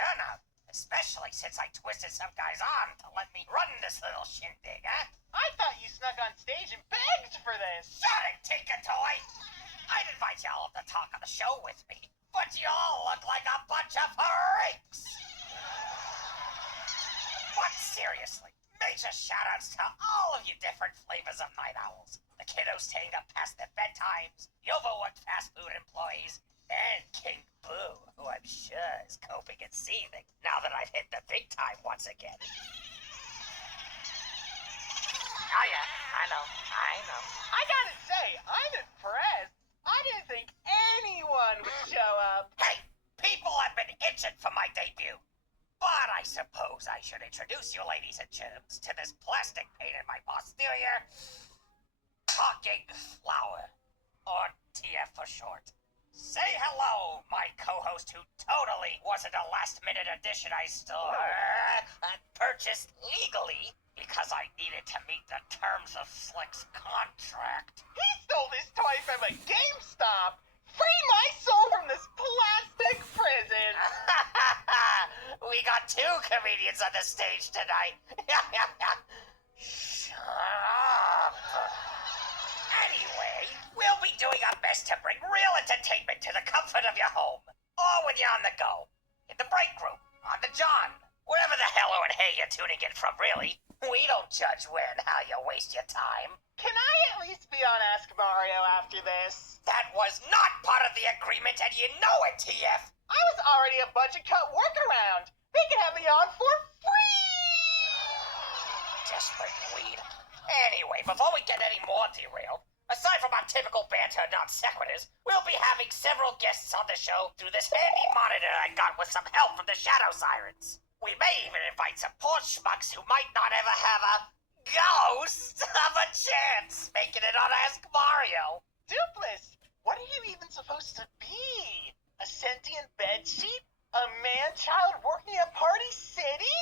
turnout. Especially since I twisted some guy's arm to let me run this little shindig, huh? I thought you snuck on stage and begged for this. Shut it, Tinker Toy! I'd invite y'all to talk on the show with me, but y'all look like a bunch of freaks! But seriously, major shoutouts to all of you different flavors of night owls. The kiddos staying up past their bedtimes, the overworked fast food employees, and King Boo, who I'm sure is coping and seething now that I've hit the big time once again. Oh yeah, I know. I gotta say, I'm impressed. I didn't think anyone would show up. Hey, people have been itching for my debut. But I suppose I should introduce you ladies and germs to this plastic paint in my posterior talking flower, or TF for short. Say hello, my co-host who totally wasn't a last-minute addition I purchased legally because I needed to meet the terms of Slick's contract. He stole this toy from a GameStop. Free my soul from this plastic prison. We got two comedians on the stage tonight. Shut up. Anyway, we'll be doing our best to bring real entertainment to the comfort of your home, or when you're on the go, in the break room, on the john, wherever the hell or hey you're tuning in from, really. We don't judge where and how you waste your time. Can I at least be on Ask Mario after this? That was not part of the agreement, and you know it, TF. I was already a budget cut workaround. They can have me on for free. Desperate weed. Anyway, before we get any more derailed, aside from our typical banter non sequiturs, we'll be having several guests on the show through this handy monitor I got with some help from the Shadow Sirens. We may even invite some poor schmucks who might not ever have a ghost of a chance making it on Ask Mario. Dupless, what are you even supposed to be? A sentient bedsheet? A man-child working at Party City?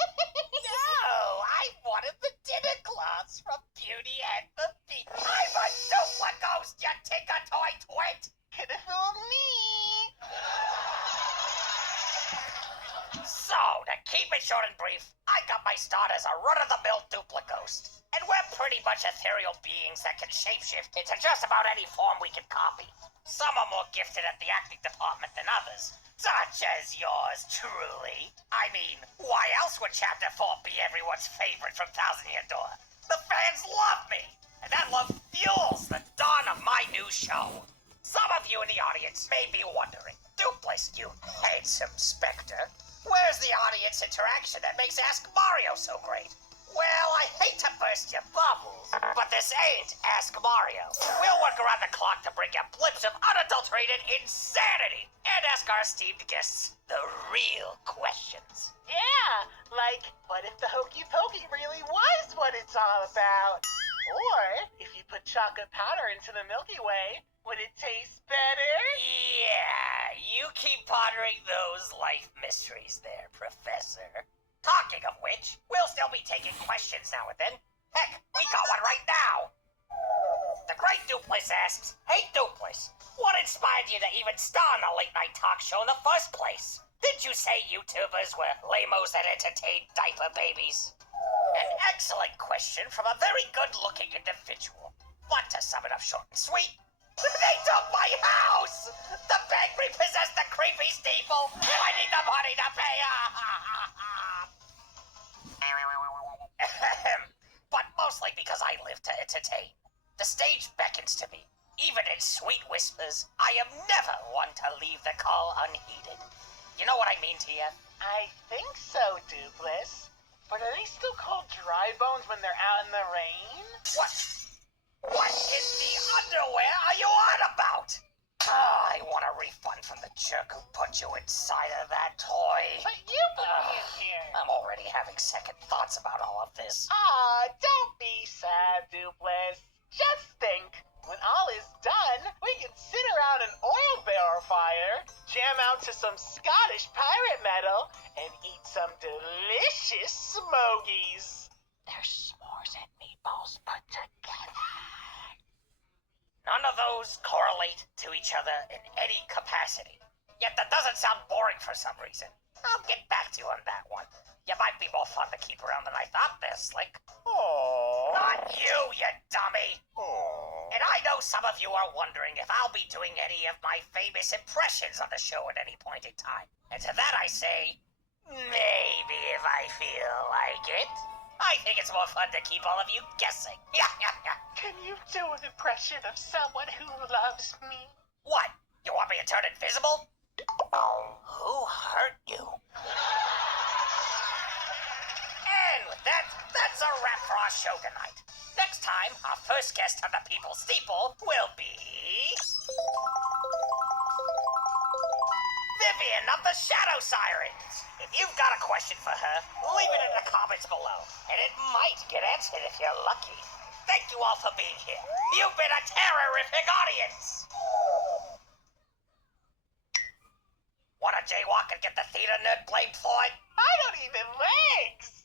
No, I wanted the dinner class from Beauty and the Beast. I'm a super ghost, you Tinker Toy twit! Could have fooled me. So, to keep it short and brief, I got my start as a run-of-the-mill duplicate. And we're pretty much ethereal beings that can shapeshift into just about any form we can copy. Some are more gifted at the acting department than others, such as yours truly. I mean, why else would Chapter 4 be everyone's favorite from Thousand Year Door? The fans love me, and that love fuels the dawn of my new show. Some of you in the audience may be wondering, Dupless, you handsome specter, where's the audience interaction that makes Ask Mario so great? Well, I hate to burst your bubbles, but this ain't Ask Mario. We'll work around the clock to bring you blips of unadulterated insanity and ask our esteemed guests the real questions. Yeah, like, what if the Hokey Pokey really was what it's all about? Or, if you put chocolate powder into the Milky Way, would it taste better? Yeah, you keep pondering those life mysteries there, Professor. Talking of which, we'll still be taking questions now and then. Heck, we got one right now. The great Dupless asks, Hey Dupless, what inspired you to even star in a late-night talk show in the first place? Did you say YouTubers were lamos that entertained diaper babies? An excellent question from a very good-looking individual. But to sum it up short and sweet, they took my house! The bank repossessed the creepy steeple! I need the money to pay But mostly because I live to entertain. The stage beckons to me. Even in sweet whispers, I am never one to leave the call unheeded. You know what I mean, Tia? I think so, Dupless. But are they still called dry bones when they're out in the rain? What in the underwear are you on about? I want a refund from the jerk who put you inside of that toy. But you put me in here. I'm already having second thoughts about all of this. Don't be sad, Dupless. Just think, when all is done, we can sit around an oil barrel fire, jam out to some Scottish pirate metal, and eat some delicious smogies. They're s'mores and meatballs put together. None of those correlate to each other in any capacity. Yet that doesn't sound boring for some reason. I'll get back to you on that one. You might be more fun to keep around than I thought there, Slick. Aww. Not you, you dummy! Aww. And I know some of you are wondering if I'll be doing any of my famous impressions on the show at any point in time. And to that I say, maybe if I feel like it. I think it's more fun to keep all of you guessing. Yeah. Can you do an impression of someone who loves me? What? You want me to turn invisible? Who hurt you? And with that, that's a wrap for our show tonight. Next time, our first guest on the People's Steeple will be... Vivian of the Shadow Sirens. If you've got a question for her, leave it in the comments below. And it might get answered if you're lucky. Thank you all for being here. You've been a terrific audience. Want to jaywalk and get the theater nerd blamed for it? I don't even legs.